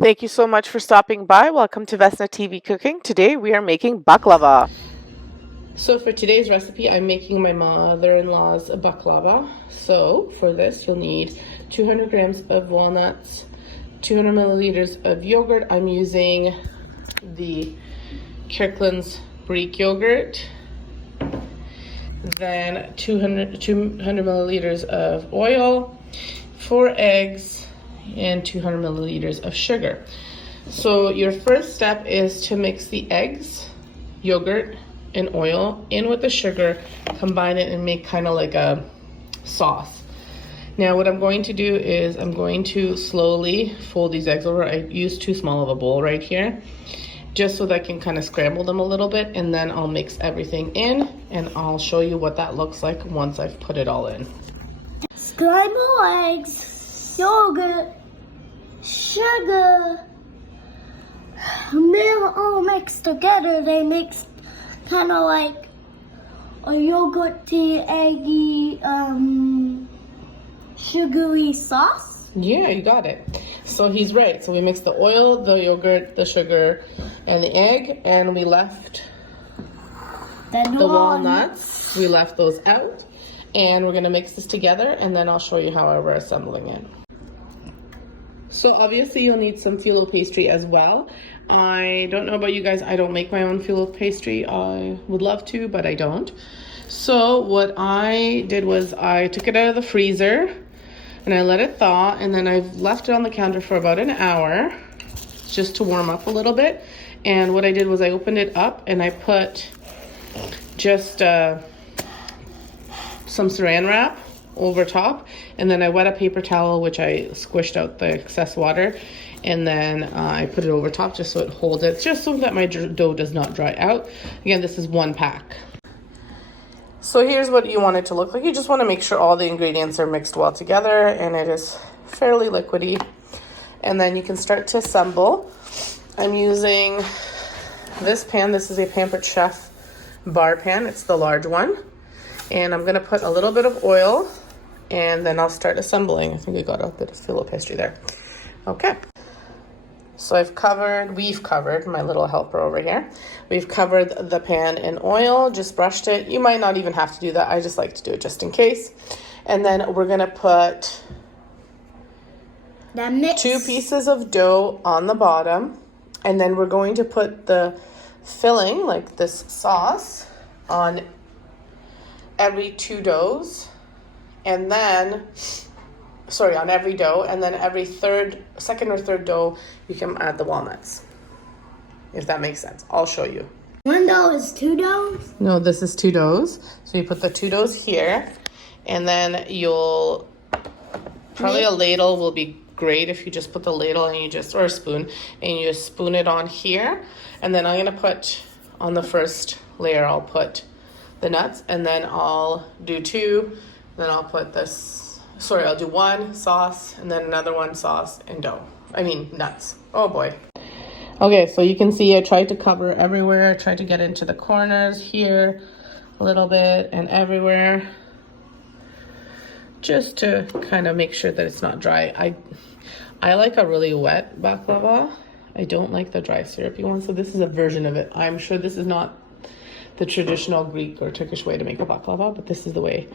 Thank you so much for stopping by. Welcome to Vesna TV Cooking. Today we are making baklava. So for today's recipe, I'm making my mother-in-law's baklava. So for this, you'll need 200 grams of walnuts, 200 milliliters of yogurt. I'm using the Kirkland's Greek yogurt. Then 200 milliliters of oil, 4 eggs, and 200 milliliters of sugar. So your first step is to mix the eggs, yogurt, and oil in with the sugar, combine it and make kind of like a sauce. Now what I'm going to do is I'm going to slowly fold these eggs over. I use too small of a bowl right here, just so that I can kind of scramble them a little bit, and then I'll mix everything in and I'll show you what that looks like once I've put it all in. Scrambled eggs, yogurt, sugar, milk all mixed together. They mix kind of like a yogurty, eggy, sugary sauce. Yeah, you got it. So he's right. So we mixed the oil, the yogurt, the sugar, and the egg, and we left the walnuts. We left those out, and we're gonna mix this together, and then I'll show you how we're assembling it. So obviously you'll need some phyllo pastry as well. I don't know about you guys, I don't make my own phyllo pastry. I would love to, but I don't. So what I did was I took it out of the freezer and I let it thaw, and then I've left it on the counter for about an hour just to warm up a little bit. And what I did was I opened it up and I put just some saran wrap over top, and then I wet a paper towel, which I squished out the excess water, and then I put it over top just so it holds it, just so that my dough does not dry out. Again, this is 1 pack. So here's what you want it to look like. You just want to make sure all the ingredients are mixed well together and it is fairly liquidy, and then you can start to assemble. I'm using this pan. This is a Pampered Chef bar pan. It's the large one, and I'm gonna put a little bit of oil and then I'll start assembling. I think I got a bit of phyllo pastry there. Okay. So we've covered, my little helper over here. We've covered the pan in oil, just brushed it. You might not even have to do that. I just like to do it just in case. And then we're gonna put 2 pieces of dough on the bottom. And then we're going to put the filling, like this sauce, on every 2 doughs. And then, on every dough, and then every second or third dough, you can add the walnuts. If that makes sense. I'll show you. 1 dough is 2 doughs? No, this is 2 doughs. So you put the 2 doughs here, and then probably a ladle will be great if you just put the ladle and or a spoon, and you just spoon it on here. And then I'm gonna put on the first layer, I'll put the nuts, and then I'll do 2. Then I'll put I'll do 1 sauce, and then another 1 sauce and nuts. Oh boy. Okay, so you can see I tried to cover everywhere. I tried to get into the corners here a little bit and everywhere, just to kind of make sure that it's not dry. I like a really wet baklava. I don't like the dry syrupy one, so this is a version of it. I'm sure this is not the traditional Greek or Turkish way to make a baklava, but this is the way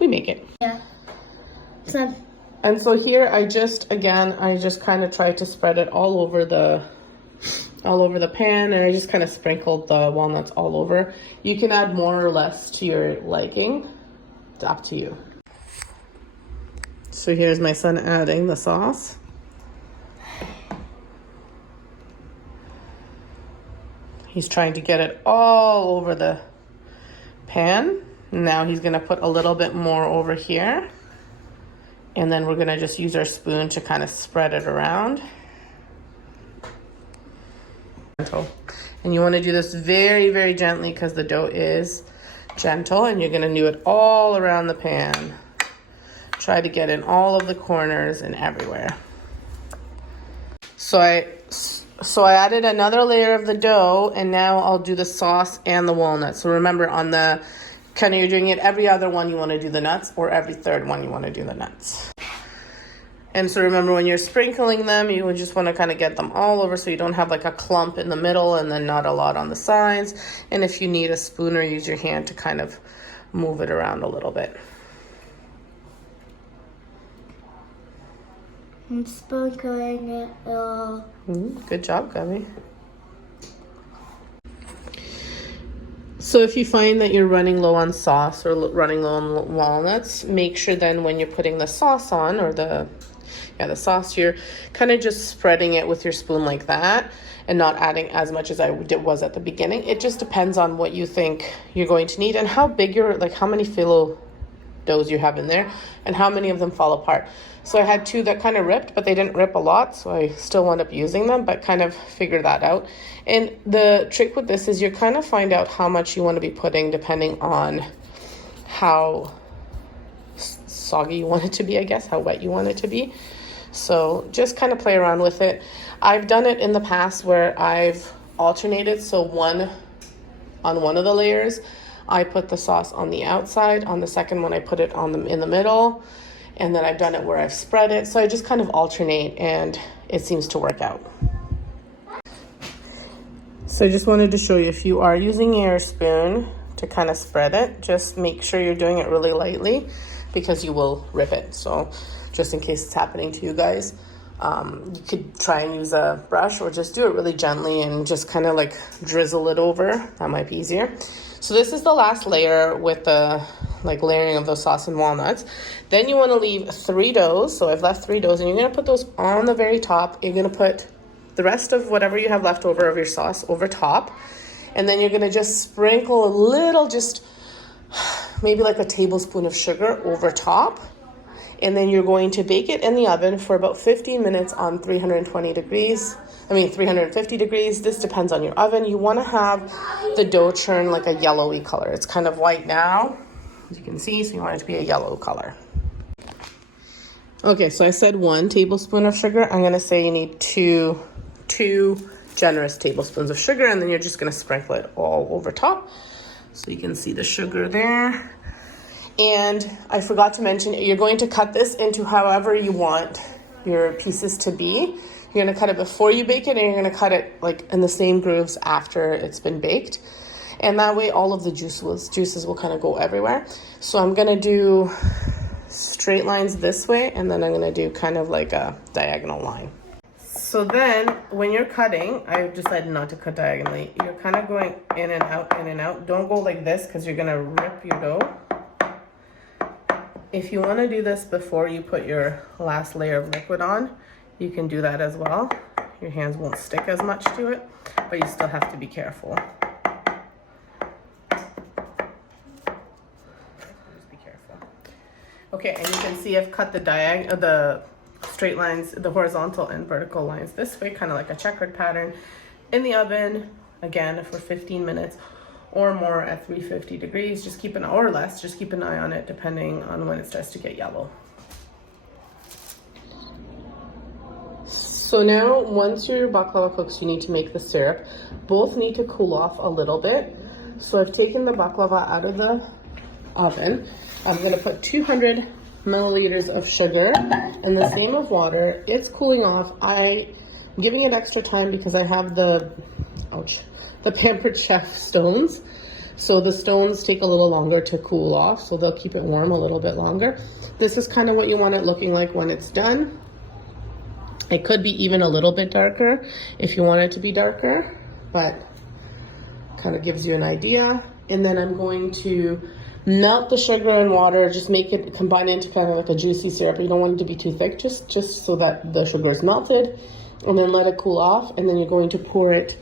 we make it. Yeah. And so here I just kind of tried to spread it all over the pan, and I just kind of sprinkled the walnuts all over. You can add more or less to your liking. It's up to you. So here's my son adding the sauce. He's trying to get it all over the pan. Now he's gonna put a little bit more over here. And then we're gonna just use our spoon to kind of spread it around. And you wanna do this very, very gently because the dough is gentle, and you're gonna do it all around the pan. Try to get in all of the corners and everywhere. So I added another layer of the dough, and now I'll do the sauce and the walnuts. So remember, on the you're doing it every other one you want to do the nuts, or every third one you want to do the nuts. And so remember, when you're sprinkling them, you would just want to kind of get them all over so you don't have like a clump in the middle and then not a lot on the sides. And if you need a spoon, or use your hand to kind of move it around a little bit. I'm sprinkling it all. Good job, Gabby. So if you find that you're running low on sauce or running low on walnuts, make sure then when you're putting the sauce on, or the sauce, you're kind of just spreading it with your spoon like that and not adding as much as was at the beginning. It just depends on what you think you're going to need and how big how many phyllo doughs you have in there and how many of them fall apart. So I had 2 that kind of ripped, but they didn't rip a lot, so I still wound up using them, but kind of figure that out. And the trick with this is you kind of find out how much you want to be putting depending on how soggy you want it to be, I guess, how wet you want it to be. So just kind of play around with it. I've done it in the past where I've alternated. So on one of the layers, I put the sauce on the outside. On the second one, I put it in the middle. And then I've done it where I've spread it. So I just kind of alternate, and it seems to work out. So I just wanted to show you, if you are using your spoon to kind of spread it, just make sure you're doing it really lightly because you will rip it. So just in case it's happening to you guys, you could try and use a brush or just do it really gently and just kind of like drizzle it over. That might be easier. So this is the last layer with the layering of those sauce and walnuts. Then you want to leave 3 doughs. So I've left 3 doughs, and you're going to put those on the very top. You're going to put the rest of whatever you have left over of your sauce over top. And then you're going to just sprinkle a little, just maybe like a tablespoon of sugar over top. And then you're going to bake it in the oven for about 15 minutes on 350 degrees. This depends on your oven. You want to have the dough turn like a yellowy color. It's kind of white now, as you can see, so you want it to be a yellow color. Okay, so I said 1 tablespoon of sugar. I'm going to say you need two generous tablespoons of sugar, and then you're just going to sprinkle it all over top. So you can see the sugar there. And I forgot to mention, you're going to cut this into however you want your pieces to be. You're going to cut it before you bake it, and you're going to cut it like in the same grooves after it's been baked. And that way all of the juices will kind of go everywhere. So I'm going to do straight lines this way, and then I'm going to do kind of like a diagonal line. So then when you're cutting, I decided not to cut diagonally. You're kind of going in and out, in and out. Don't go like this because you're going to rip your dough. If you want to do this before you put your last layer of liquid on, you can do that as well. Your hands won't stick as much to it, but you still have to be careful. Just be careful. Okay, and you can see I've cut the straight lines, the horizontal and vertical lines this way, kind of like a checkered pattern, in the oven, again, for 15 minutes. Or more at 350 degrees, just keep an eye on it depending on when it starts to get yellow. So now, once your baklava cooks, you need to make the syrup. Both need to cool off a little bit. So I've taken the baklava out of the oven. I'm going to put 200 milliliters of sugar and the same of water. It's cooling off. I'm giving it extra time because I have the Pampered Chef stones. So the stones take a little longer to cool off, so they'll keep it warm a little bit longer. This is kind of what you want it looking like when it's done. It could be even a little bit darker if you want it to be darker, but kind of gives you an idea. And then I'm going to melt the sugar and water, just make it combine into kind of like a juicy syrup. You don't want it to be too thick, just so that the sugar is melted, and then let it cool off. And then you're going to pour it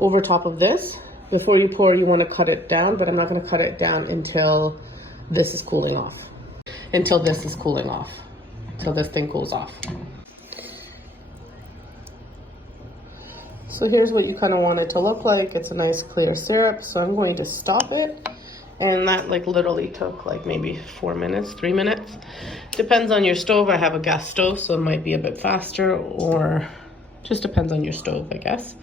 over top of this. Before you pour, you want to cut it down, but I'm not going to cut it down until this is cooling off. Until this thing cools off. So here's what you kind of want it to look like. It's a nice clear syrup. So I'm going to stop it. And that literally took maybe 4 minutes, 3 minutes. Depends on your stove. I have a gas stove, so it might be a bit faster, or just depends on your stove, I guess,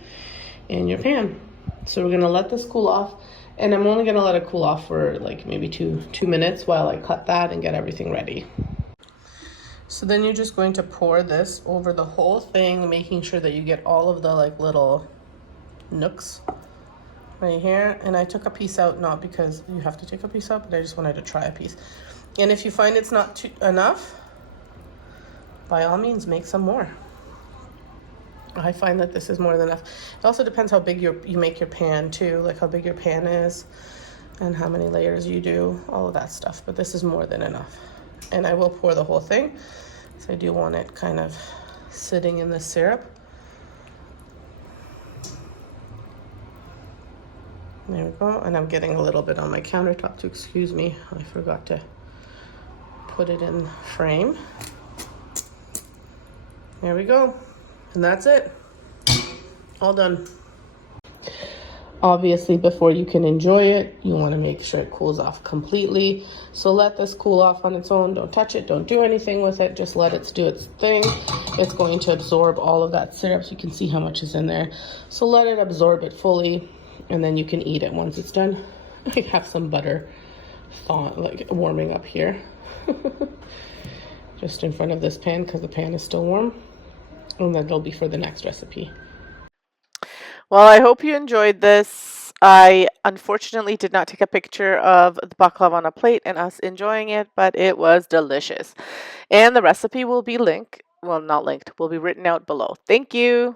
and your pan. So we're gonna let this cool off, and I'm only gonna let it cool off for maybe two minutes while I cut that and get everything ready. So then you're just going to pour this over the whole thing, making sure that you get all of the like little nooks right here. And I took a piece out, not because you have to take a piece out, but I just wanted to try a piece. And if you find it's not enough, by all means, make some more. I find that this is more than enough. It also depends how big you make your pan too, like how big your pan is and how many layers you do, all of that stuff. But this is more than enough. And I will pour the whole thing, so I do want it kind of sitting in the syrup. There we go. And I'm getting a little bit on my countertop too, excuse me. I forgot to put it in frame. There we go. And that's it. All done. Obviously, before you can enjoy it, you want to make sure it cools off completely. So let this cool off on its own. Don't touch it. Don't do anything with it. Just let it do its thing. It's going to absorb all of that syrup, so you can see how much is in there. So let it absorb it fully, and then you can eat it once it's done. I have some butter warming up here. Just in front of this pan, because the pan is still warm. And then it'll be for the next recipe. Well, I hope you enjoyed this. I unfortunately did not take a picture of the baklava on a plate and us enjoying it, but it was delicious. And the recipe will be linked, well, not linked, will be written out below. Thank you.